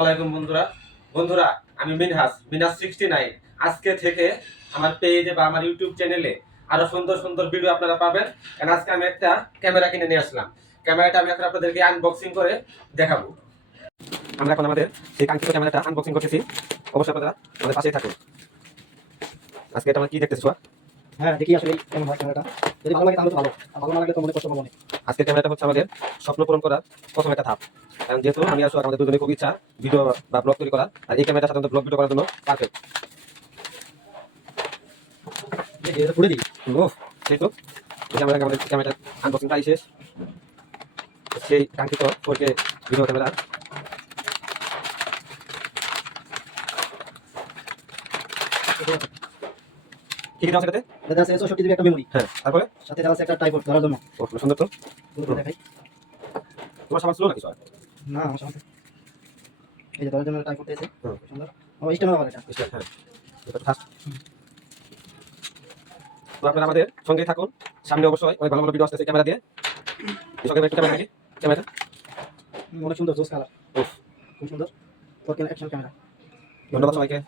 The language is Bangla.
আসসালামাইকুম বন্ধুরা বন্ধুরা আমি মিনহাস 69 আজকে থেকে আমার পেজে বা আমার ইউটিউব চ্যানেলে আরো সুন্দর সুন্দর ভিডিও আপনারা পাবেন। কারণ আজকে আমি একটা ক্যামেরা কিনে নিয়ে আসলাম। ক্যামেরাটা আমি এখন আপনাদেরকে আনবক্সিং করে দেখাবো। আমরা এখন আমাদের সেই কাঙ্ক্ষিত ক্যামেরাটা আনবক্সিং করতেছি। অবশ্যই আপনারা আমাদের পাশেই থাকুন। আজকে এটা আমরা কি দেখতেছি? হ্যাঁ, দেখি আসলে কেমন হয় ক্যামেরাটা। যদি ভালো লাগে তাহলে তো ভালো, আর ভালো না লাগলে তো মনে কষ্ট হবে অনেক। আজকে ক্যামেরাটা হচ্ছে আমাদের স্বপ্ন পূরণ করার প্রথম একটা ধাপ। কারণ যেহেতু আমি আসলে আমাদের দুজনের খুব ইচ্ছা ভিডিও বা ব্লগ তৈরি করা, আর এই ক্যামেরাটা সাধারণত ব্লগ ভিডিও করার জন্য পারফেক্ট। দেখি এটা খুলে দিই। সেই তো আমাদের ক্যামেরার আনবক্সিং প্রায় শেষ। সেই কাঙ্ক্ষিত 4K ভিডিও ক্যামেরা। কি কি আছে এটাতে? এটা আছে 64 জিবি একটা মেমরি। হ্যাঁ, তারপরে সাথে আছে একটা ট্রাইপড ধরার জন্য। সুন্দর তো। দেখাই। তোমার সামান স্লো নাকি স্যার? না, আমার সামনে এই যে ধরার জন্য ট্রাইপড আছে। সুন্দর। ও স্ট্যান্ড আবার এটা। হ্যাঁ, এটা ফাস্ট। তো আপনারা আমাদের সঙ্গেই থাকুন। সামনে অবশ্যই অনেক ভালো ভালো ভিডিও আসতেছে ক্যামেরা দিয়ে। সঙ্গে একটু ক্যামেরা নাকি ক্যামেরা অনেক সুন্দর জোস কালার। খুব সুন্দর। 4K action camera. ধন্যবাদ সবাইকে।